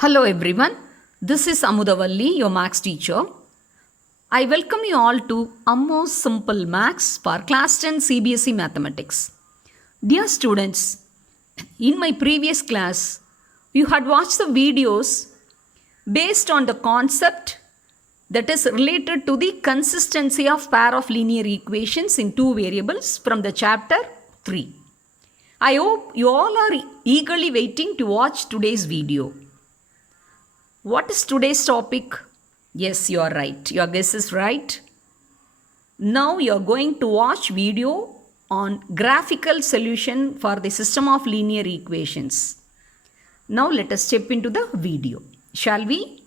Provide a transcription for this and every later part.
Hello everyone, this is Amudavalli, your Max teacher. I welcome you all to Ammo's Simple Max for Class 10 CBSE Mathematics. Dear students, in my previous class, you had watched the videos based on the concept that is related to the consistency of pair of linear equations in two variables from the chapter 3. I hope you all are eagerly waiting to watch today's video. What is today's topic? Yes, you are right. Your guess is right. Now you are going to watch video on graphical solution for the system of linear equations. Now let us step into the video. Shall we?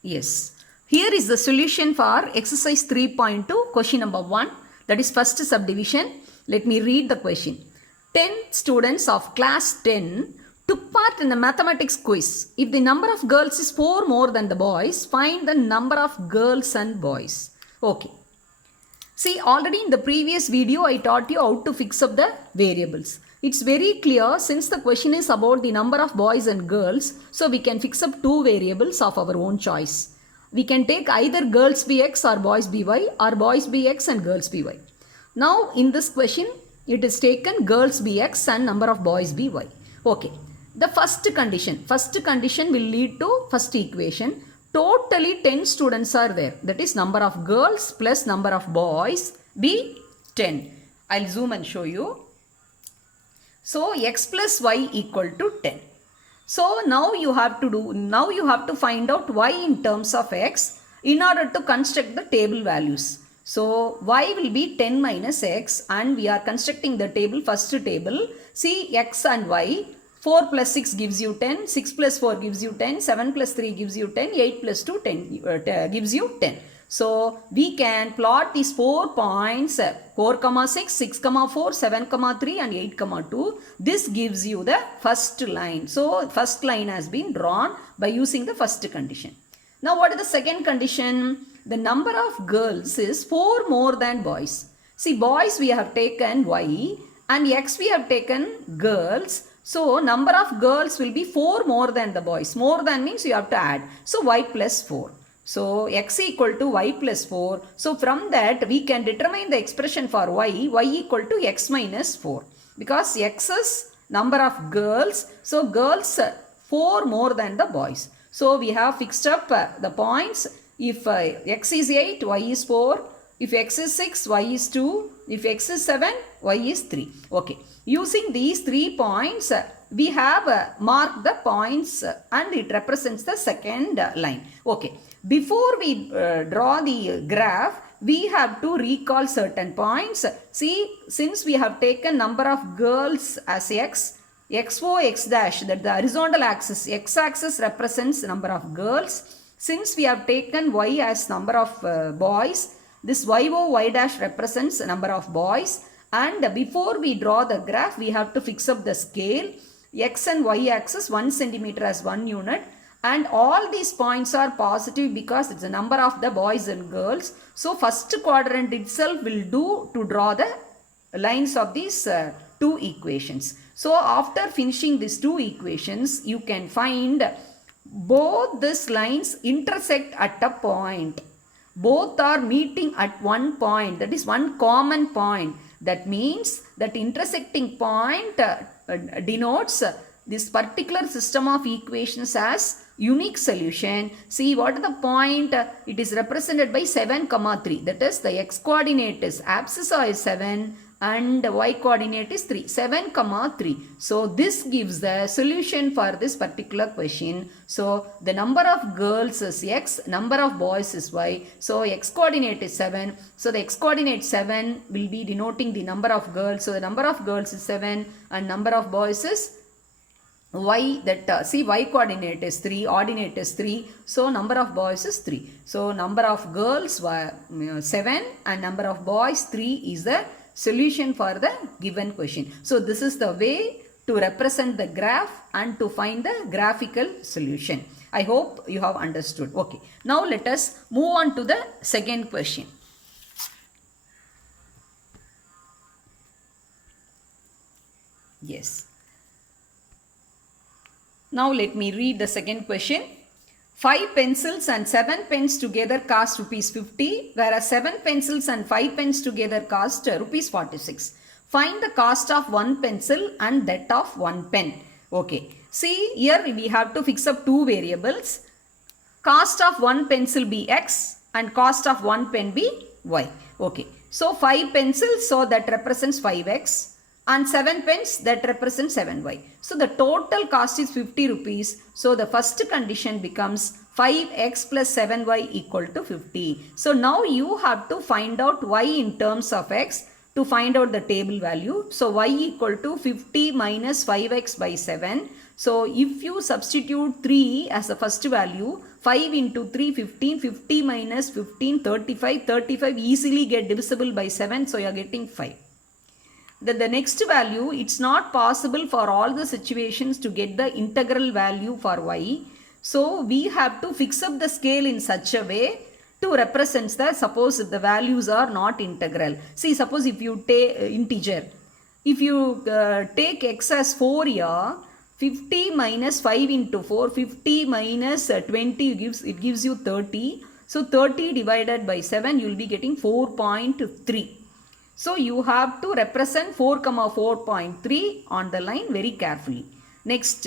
Yes. Here is the solution for exercise 3.2, question number 1. That is first subdivision. Let me read the question. 10 students of class 10 took part in the mathematics quiz. If the number of girls is 4 more than the boys, find the number of girls and boys. Okay. See, already in the previous video, I taught you how to fix up the variables. It's very clear since the question is about the number of boys and girls, so we can fix up two variables of our own choice. We can take either girls be x or boys be y, or boys be x and girls be y. Now, in this question, it is taken girls be x and number of boys be y. Okay. The first condition will lead to first equation. Totally 10 students are there. That is number of girls plus number of boys be 10. I'll zoom and show you. So x plus y equal to 10. So now you have to find out y in terms of x in order to construct the table values. So y will be 10 minus x and we are constructing the table, first table. See x and y. 4 plus 6 gives you 10, 6 plus 4 gives you 10, 7 plus 3 gives you 10, 8 plus 2 gives you 10. So, we can plot these 4 points, 4, 6, 6, 4, 7, 3 and 8, 2. This gives you the first line. So, first line has been drawn by using the first condition. Now, what is the second condition? The number of girls is 4 more than boys. See, boys we have taken y and x we have taken girls. So, number of girls will be 4 more than the boys. More than means you have to add. So, y plus 4. So, x equal to y plus 4. So, from that we can determine the expression for y equal to x minus 4. Because x is number of girls. So, girls 4 more than the boys. So, we have fixed up the points. If x is 8, y is 4. If x is 6, y is 2. If x is 7, y is 3. Okay. Using these 3 points, we have marked the points and it represents the second line. Okay. Before we draw the graph, we have to recall certain points. See, since we have taken number of girls as x, xo, x dash, that the horizontal axis, x-axis represents number of girls. Since we have taken y as number of boys, this yo, y dash represents number of boys. And before we draw the graph, we have to fix up the scale. X and y axis 1 centimeter as 1 unit. And all these points are positive because it's the number of the boys and girls. So, first quadrant itself will do to draw the lines of these two equations. So, after finishing these two equations, you can find both these lines intersect at a point. Both are meeting at one point. That is one common point. That means that intersecting point denotes this particular system of equations as unique solution. See what is the point? It is represented by 7, 3. That is the x coordinate is abscissa is 7 and y coordinate is 3. 7, 3. So this gives the solution for this particular question. So the number of girls is x, number of boys is y. So x coordinate is 7. So the x coordinate 7 will be denoting the number of girls. So the number of girls is 7 and number of boys is y, that see y coordinate is 3, ordinate is 3. So number of boys is 3. So number of girls were 7 and number of boys 3 is the solution for the given question. So this is the way to represent the graph and to find the graphical solution. I hope you have understood. Okay. Now let us move on to the second question. Yes. Now let me read the second question. 5 pencils and 7 pens together cost rupees 50, whereas 7 pencils and 5 pens together cost rupees 46. Find the cost of one pencil and that of one pen. Okay. See, here we have to fix up two variables. Cost of one pencil be x and cost of one pen be y. Okay. So 5 pencils, so that represents 5x. And 7 pens, that represents 7y. So the total cost is 50 rupees. So the first condition becomes 5x plus 7y equal to 50. So now you have to find out y in terms of x to find out the table value. So y equal to 50 minus 5x by 7. So if you substitute 3 as the first value, 5 into 3, 15, 50 minus 15, 35, 35 easily get divisible by 7. So you are getting 5. Then the next value, it's not possible for all the situations to get the integral value for y. So we have to fix up the scale in such a way to represent the, suppose if the values are not integral. See, suppose if you take integer, if you take x as 4 here, 50 minus 5 into 4, 50 minus 20 gives you 30. So 30 divided by 7, you will be getting 4.3. So you have to represent 4, 4.3 on the line very carefully. Next,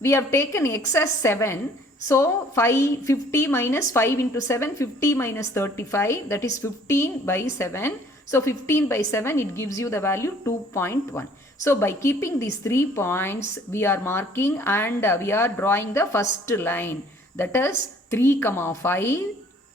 we have taken x as 7. So 50 minus 5 into 7, 50 minus 35, that is 15 by 7. So 15 by 7, it gives you the value 2.1. So by keeping these 3 points, we are marking and we are drawing the first line. That is 3, 5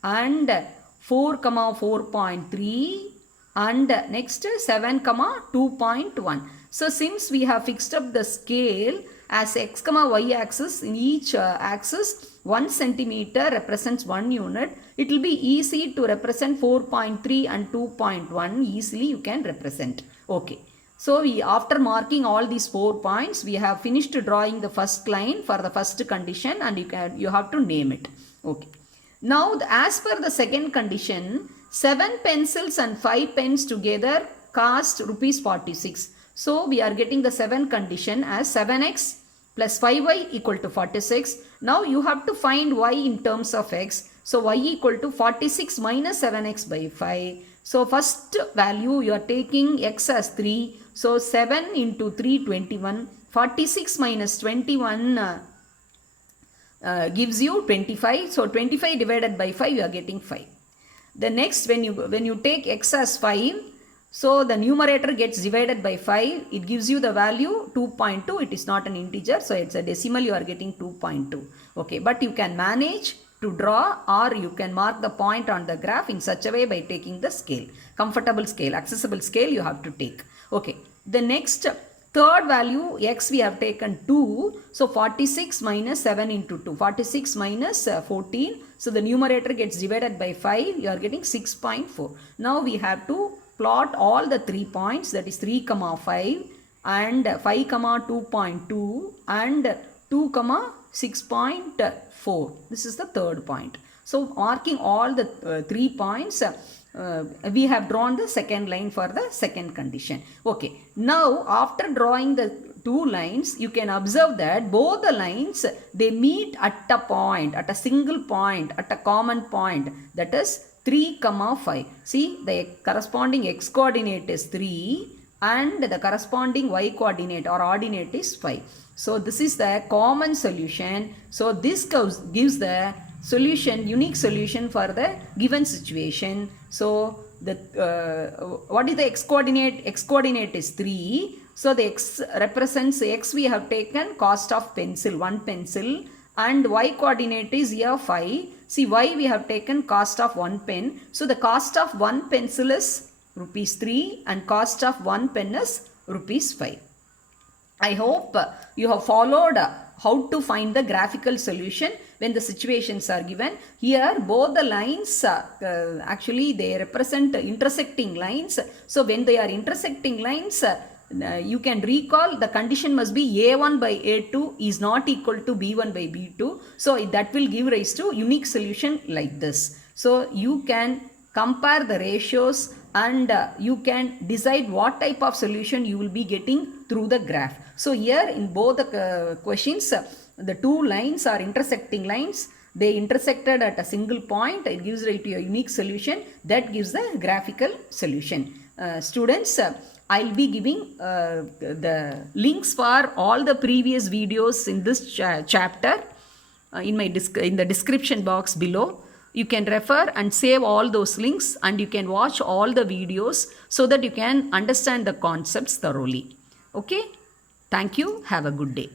and 4, 4.3. And next 7, 2.1. So since we have fixed up the scale as x, y axis, in each axis 1 centimeter represents 1 unit, it will be easy to represent 4.3 and 2.1 easily you can represent. Okay. So after marking all these 4 points, we have finished drawing the first line for the first condition and you have to name it. Okay. Now as per the second condition, 7 pencils and 5 pens together cost rupees 46. So we are getting the 7 condition as 7x plus 5y equal to 46. Now you have to find y in terms of x. So y equal to 46 minus 7x by 5. So first value you are taking x as 3. So 7 into 3, 21. 46 minus 21 gives you 25. So 25 divided by 5, you are getting 5. The next, when you take x as 5, so the numerator gets divided by 5. It gives you the value 2.2. It is not an integer, so it's a decimal. You are getting 2.2. Okay, but you can manage to draw or you can mark the point on the graph in such a way by taking the scale. Comfortable scale, accessible scale you have to take. Okay, the next third value x we have taken 2. So 46 minus 7 into 2. 46 minus 14. So the numerator gets divided by 5. You are getting 6.4. Now we have to plot all the 3 points, that is 3, 5 and 5, 2.2 and 2, 6.4. This is the third point. So marking all the 3 points, we have drawn the second line for the second condition. Okay. Now after drawing the 2 lines, you can observe that both the lines, they meet at a point, at a single point, at a common point, that is 3, 5. See, the corresponding x coordinate is 3 and the corresponding y coordinate or ordinate is 5. So this is the common solution. So this gives the solution, unique solution for the given situation. So the what is the x coordinate? X coordinate is 3. So the x represents x we have taken cost of pencil, 1 pencil, and y coordinate is here 5. See, y we have taken cost of 1 pen. So the cost of 1 pencil is rupees 3 and cost of 1 pen is rupees 5. I hope you have followed how to find the graphical solution when the situations are given. Here both the lines actually they represent intersecting lines. So when they are intersecting lines, you can recall the condition must be A1 by A2 is not equal to B1 by B2. So that will give rise to unique solution like this. So you can compare the ratios and you can decide what type of solution you will be getting through the graph. So here in both the questions, the two lines are intersecting lines. They intersected at a single point. It gives rise to a unique solution that gives the graphical solution. Students, I'll be giving the links for all the previous videos in this chapter in the description box below. You can refer and save all those links, and you can watch all the videos so that you can understand the concepts thoroughly. Okay? Thank you. Have a good day.